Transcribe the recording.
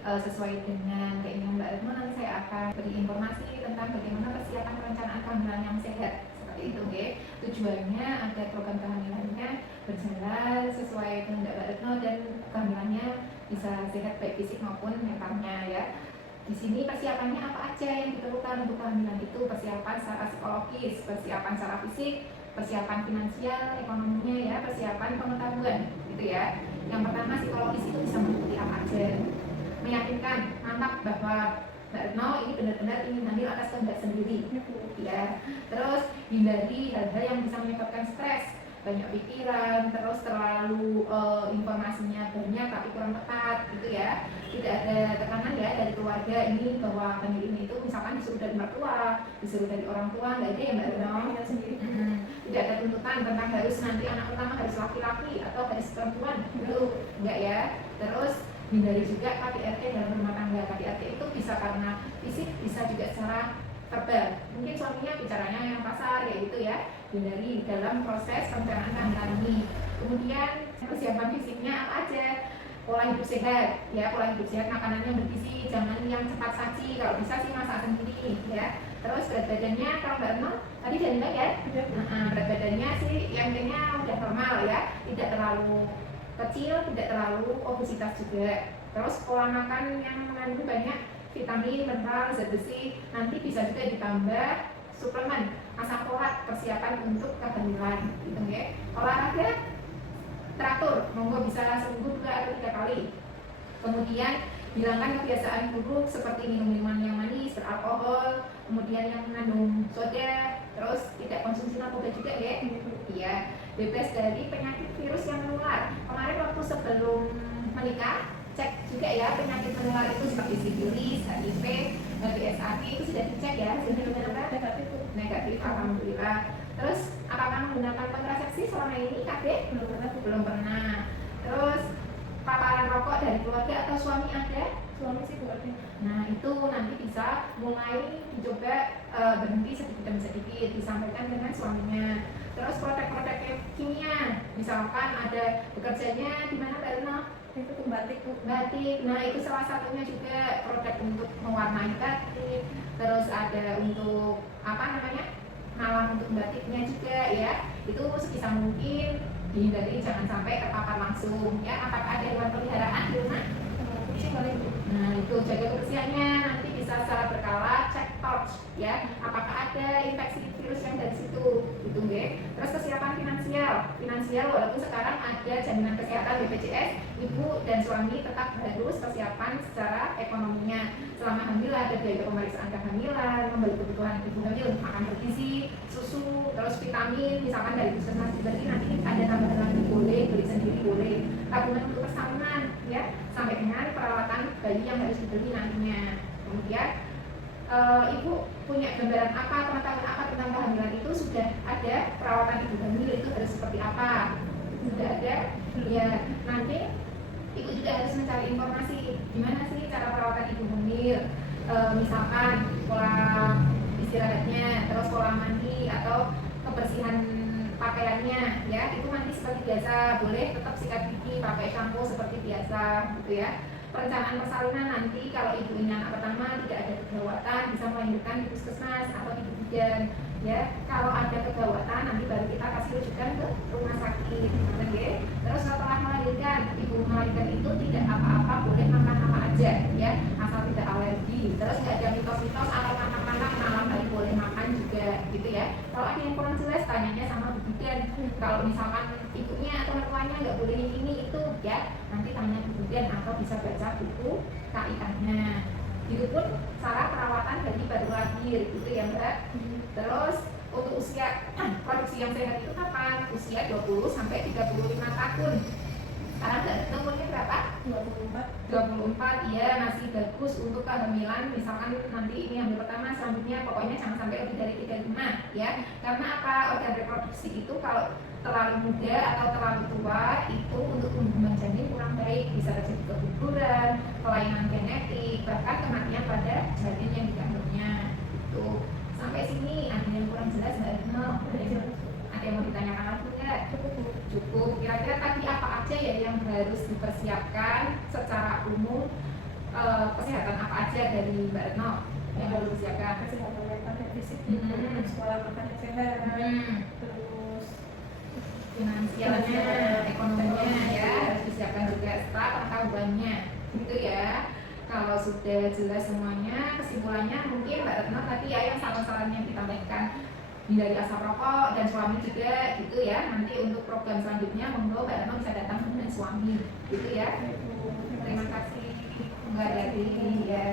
sesuai dengan keinginan Mbak Retno nanti saya akan beri informasi tentang bagaimana persiapan perencanaan kehamilan yang sehat seperti itu, oke. Tujuannya agar program kehamilannya berjalan sesuai kehendak Mbak Retno dan kehamilannya bisa sehat baik fisik maupun mentalnya ya. Di sini persiapannya apa aja yang diperlukan untuk kehamilan itu, persiapan secara psikologis, persiapan secara fisik, persiapan finansial, ekonominya ya, persiapan pengetahuan gitu ya. Yang pertama psikologis itu bisa meliputi apa aja? Meyakinkan anak bahwa Mbak Retno ini benar-benar ingin hamil atas kehendak sendiri ya. Terus hindari hal-hal yang bisa menyebabkan stres, banyak pikiran, terus terlalu informasinya banyak tapi kurang tepat gitu ya. Tidak ada tekanan ya dari keluarga ini bahwa hamil ini itu misalkan disuruh dari mertua, disuruh dari orang tua, nggak ada ya Mbak Retno sendiri. Tidak ada tuntutan tentang harus nanti anak pertama harus laki-laki atau harus perempuan itu enggak ya. Terus hindari juga KDRT dalam rumah tangga. KDRT itu bisa karena fisik, bisa juga secara verbal. Mungkin suaminya bicaranya yang kasar ya gitu ya. Hindari dalam proses perencanaan kehamilan ini. Kemudian persiapan fisiknya apa aja? Pola hidup sehat ya, pola hidup sehat, makanannya bergizi, jangan yang cepat saji, kalau bisa sih masak sendiri ya. Terus berat badannya kalau Mbak Retno tadi udah nilai ya? Berat badannya sih yang kayaknya udah normal ya, tidak terlalu kecil, tidak terlalu obesitas juga. Terus pola makan yang mengandung banyak vitamin, mineral, zat besi, nanti bisa juga ditambah suplemen asam folat persiapan untuk kehamilan gitu ya. Olahraga teratur, monggo bisa seminggu 2 atau 3 kali. Kemudian hilangkan kebiasaan buruk seperti minum minuman yang manis, beralkohol, kemudian yang mengandung soda, terus tidak konsumsi narkoba juga ya. Iya, bebas dari penyakit virus yang menular. Kemarin waktu sebelum menikah cek juga ya penyakit menular itu seperti sifilis, HIV, BSAP itu sudah dicek ya, sudah negatif, alhamdulillah. Terus apakah menggunakan kontrasepsi selama ini KB? Belum pernah. Terus paparan rokok dari keluarga atau suami ada? Suami sih keluarga. Nah itu nanti bisa mulai dicoba berhenti sedikit demi sedikit, disampaikan dengan suaminya. Terus produk-produk kimia, misalkan ada bekerjanya di mana Mbak Retno? Itu batik. Nah itu salah satunya juga produk untuk mewarnai batik. Terus ada untuk apa namanya? Malam untuk batiknya juga ya. Itu sebisa mungkin dihindari, jangan sampai terpapar langsung ya. Apakah ada hewan peliharaan di rumah? Nah itu jaga kebersihannya, nanti bisa secara berkala cek torch ya, apakah ada infeksi virus yang dari situ gitu ya. Terus kesiapan finansial walaupun sekarang ada jaminan kesehatan BPJS, ibu dan suami tetap harus persiapan secara ekonominya. Selama hamil ada biaya pemeriksaan kehamilan, membeli kebutuhan ibu hamil, makan bergizi, susu, terus vitamin, misalkan dari puskesmas diberi, nanti ada tambahan lagi boleh, beli sendiri boleh, tabungan untuk persalinan ya, sampai dengan perawatan bayi yang harus dibeli nantinya. Kemudian ibu punya gambaran apa, pengetahuan apa tentang kehamilan itu, sudah ada perawatan ibu hamil itu harus seperti apa, sudah ada ya. Nanti ibu juga harus mencari informasi gimana sih cara perawatan ibu hamil, misalkan pola istirahatnya, terus pola mandi atau kebersihan pakaiannya ya, itu nanti seperti biasa, boleh tetap sikat gigi, pakai shampoo seperti biasa gitu ya. Perencanaan persalinan nanti kalau ibu ini anak pertama tidak ada kegawatan, bisa melahirkan di puskesmas atau di bidan ya. Kalau ada kegawatan nanti baru kita kasih rujukan ke rumah sakit ya. Terus setelah melahirkan, ibu melahirkan itu tidak apa-apa, boleh makan apa aja ya, asal tidak alergi. Terus nggak ada mitos-mitos atau anak-anak malam hari boleh makan juga gitu ya. Kalau ada yang kurang jelas tanyanya sama bu bidan. Kalau misalkan ibunya atau mertuanya nggak boleh ini itu ya, nanti tanya bu bidan atau bisa baca buku KIA-nya. Itu pun cara perawatan bayi baru lahir gitu ya Mbak. Terus untuk usia produksi yang sehat itu kapan? Usia 20 sampai 35 tahun. Sekarang umurnya berapa? 24 ya, masih bagus untuk kehamilan. Misalkan nanti ini hamil pertama, selanjutnya pokoknya jangan sampai lebih dari 35 ya. Karena apa? Organ reproduksi itu kalau terlalu muda atau terlalu tua itu untuk tumbuhan janin kurang baik, bisa terjadi keguguran, kelainan genetik, bahkan kematian pada janin yang dikandungnya. Itu sampai sini ada yang kurang jelas Mbak Retno? Ada yang mau ditanyakan lagi nggak? Cukup. Kira-kira tadi apa aja ya yang harus dipersiapkan secara umum aja dari Mbak Retno yang perlu disiapkan? Kesehatan mental dan fisik, sekolah makan yang sehat, terus finansialnya, ekonominya ya harus disiapkan juga setelah pengetahuannya gitu ya. Kalau sudah jelas semuanya, kesimpulannya mungkin Mbak Retno tadi ya yang saran-saran yang disampaikan, hindari asap rokok dan suami juga gitu ya. Nanti untuk program selanjutnya monggo Mbak Retno bisa datang dengan suami gitu ya. Terima kasih Mbak Yati ya.